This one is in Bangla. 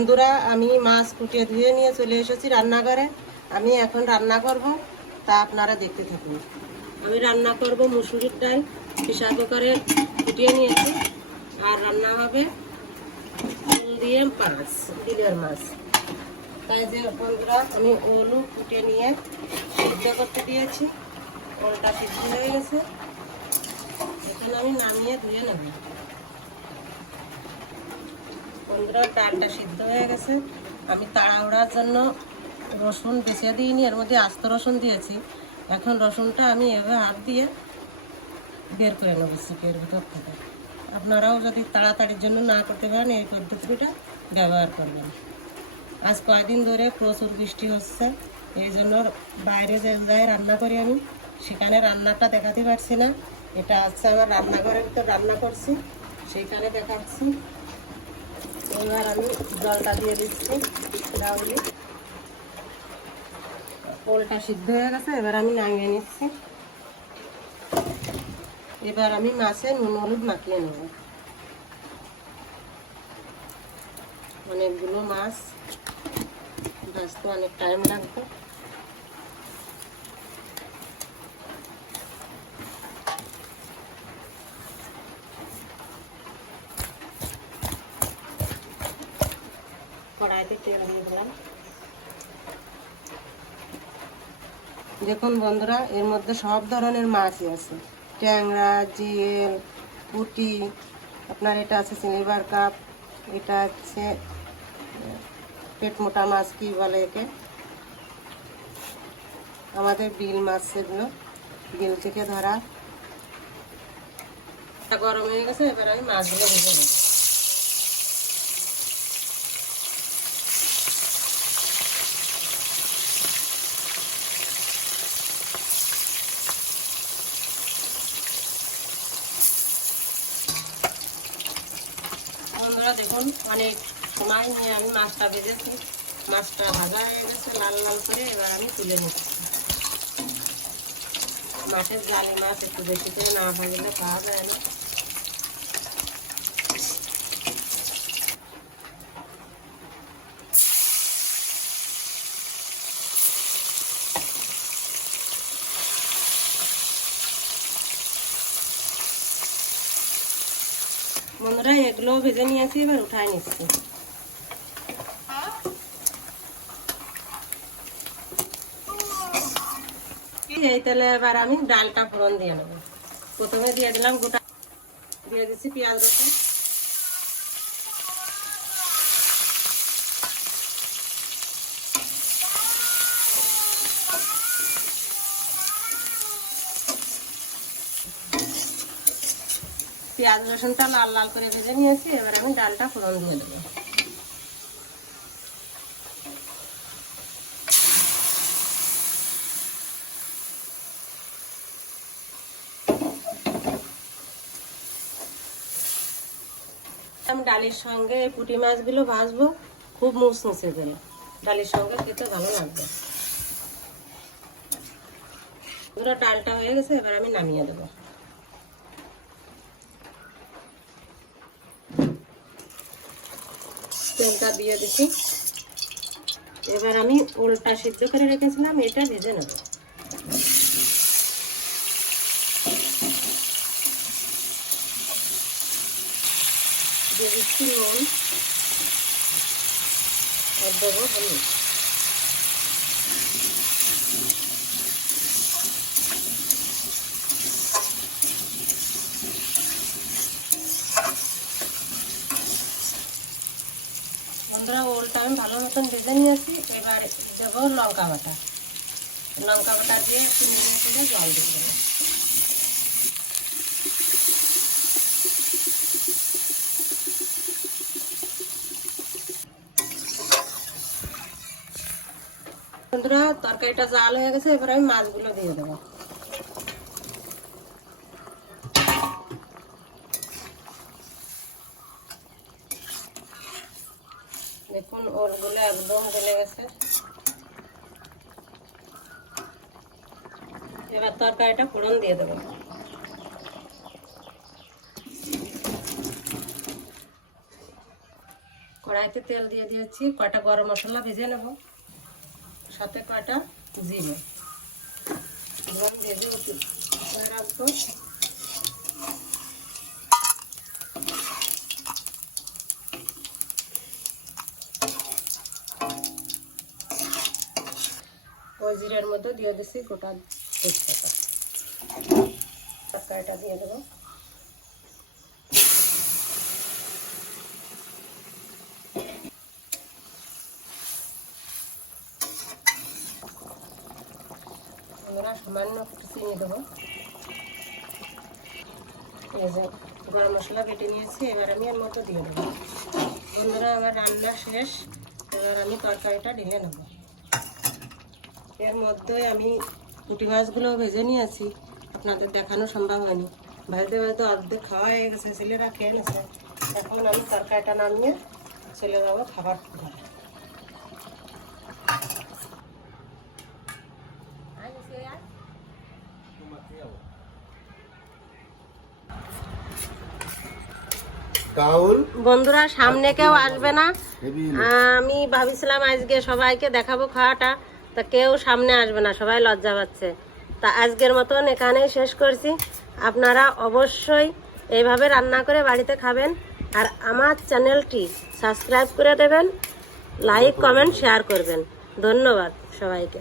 বন্ধুরা, আমি মাছ কুটিয়ে ধুয়ে নিয়ে চলে এসেছি রান্নাঘরে। আমি এখন রান্না করব, তা আপনারা দেখতে থাকুন। আমি রান্না করব মুসুরির ডাল, প্রেসার কুকারে ফুটিয়ে নিয়েছি। আর রান্না হবে ফুল দিয়ে মাছ, বিলের মাছ। তাই যে বন্ধুরা, আমি ওলু ফুটিয়ে নিয়ে সিদ্ধ করতে দিয়েছি। ওলটা সিদ্ধ হয়ে গেছে, এখন আমি নামিয়ে ধুয়ে নেব। বন্ধুরা, ডালটা সিদ্ধ হয়ে গেছে। আমি তাড়াহুড়ার জন্য রসুন বেছে দিইনি, এর মধ্যে আস্ত রসুন দিয়েছি। এখন রসুনটা আমি এভাবে হাত দিয়ে বের করে নেব চিপের ভিতর থেকে। আপনারাও যদি তাড়াতাড়ির জন্য না করতে পারেন, এই পদ্ধতিটা ব্যবহার করবেন। আজ কয়েকদিন ধরে প্রচুর বৃষ্টি হচ্ছে, এই জন্য বাইরে যে যাই রান্না করি আমি, সেখানে রান্নাটা দেখাতে পারছি না। এটা হচ্ছে আমার রান্নাঘরের ভিতর রান্না করছি, সেইখানে দেখাচ্ছি। এবার আমি জলটা দিয়ে দিচ্ছি। ডাউলি ওলটা সিদ্ধ হয়ে গেছে, এবার আমি নামিয়ে নিচ্ছি। এবার আমি মাছে নুন হলুদ মাখিয়ে নেব। অনেকগুলো মাছ, ভাজতে অনেক টাইম লাগবে। কড়াইতে তেল দিয়ে দিলাম। দেখুন বন্ধুরা, এর মধ্যে সব ধরনের মাছই আছে। ট্যাংরা, জিয়েল, পুঁটি, আপনার এটা আছে সিলভার কাপ, এটা হচ্ছে পেট মোটা মাছ, কি বলে একে, আমাদের বিল মাছ। সেগুলো বিল থেকে ধরা। গরম হয়ে গেছে, এবার আমি মাছগুলো ভেজে নেব। বন্ধুরা দেখুন, অনেক সময় নিয়ে আমি মাছটা ভেজেছি। মাছটা ভাজা হয়ে গেছে লাল লাল করে, এবার আমি তুলে নিচ্ছি। মাছের জালি মাছ একটু বেশি করে না ভাজলে পাওয়া যায় না। বন্ধুরা, এগুলো ভেজে নিয়েছি, এবার উঠাই নিচ্ছি। এই তেলে এবার আমি ডালটা ফোড়ন দিয়ে নেব। প্রথমে দিয়ে দিলাম গোটা, দিয়ে দিচ্ছি পেঁয়াজ রসুন, পেঁয়াজ রসুনটা লাল লাল করে ভেজে নিয়েছি। এবার আমি ডালটা ফোড়ন দিয়ে দেবো। আমি ডালের সঙ্গে পুঁটি মাছগুলো ভাজবো, খুব মুচমুচে করে। ডালের সঙ্গে খেতে ভালো লাগবে। পুরো ডালটা হয়ে গেছে, এবার আমি নামিয়ে দেবো। তেলটা দিয়ে দিচ্ছি। এবার আমি ওলটা সিদ্ধ করে রেখেছিলাম, এটা ভেজে নেব। দিয়ে দিচ্ছি নুন, আর দেবো হলুদ। বন্ধুরা, ওলটা আমি ভালো মতন ভেজে নিয়েছি। এবার দেবো লঙ্কা বাটা। লঙ্কা বাটা দিয়ে একটু নিয়ে জল দিয়ে দেবো। বন্ধুরা, তরকারিটা জাল হয়ে গেছে, এবার আমি মাছগুলো দিয়ে দেবো। দেখুন, ওলগুলো একদম গলে গেছে। এবার তরকারিটা ফোড়ন দিয়ে দেবো। কড়াইতে তেল দিয়ে দিয়েছি, কয়টা গরম মশলা ভেজে নেব, সাথে কয়টা জিরে ভেজে রাখবো। ওই জিরের মধ্যে দিয়ে দিচ্ছি গোটা তেজপাতা, তরকারিটা দিয়ে দেবো। আমরা সামান্য একটু চিনি দেবো। এই যে গরম মশলা বেটে নিয়েছি, এবার আমি এর মতো দিয়ে দেবো। বন্ধুরা আমার রান্না শেষ, এবার আমি তরকারিটা ঢেলে নেব। এর মধ্যে আমি পুঁটি মাছগুলো ভেজে নিয়েছি, আপনাদের দেখানো সম্ভব হয়নি। ভাজতে ভাজতে অর্ধেক খাওয়া হয়ে গেছে, ছেলেরা খেয়ে নিয়েছে। এখন আমি তরকারিটা নামিয়ে চলে যাবো খাবার ঘরে। বন্ধুরা সামনে কেউ আসবে না, আমি ভাবছিলাম আজকে সবাইকে দেখাবো খাওয়াটা, তা কেউ সামনে আসবে না, সবাই লজ্জা পাচ্ছে। তা আজকের মতন এখানেই শেষ করছি। আপনারা অবশ্যই এইভাবে রান্না করে বাড়িতে খাবেন, আর আমার চ্যানেলটি সাবস্ক্রাইব করে দেবেন, লাইক কমেন্ট শেয়ার করবেন। ধন্যবাদ সবাইকে।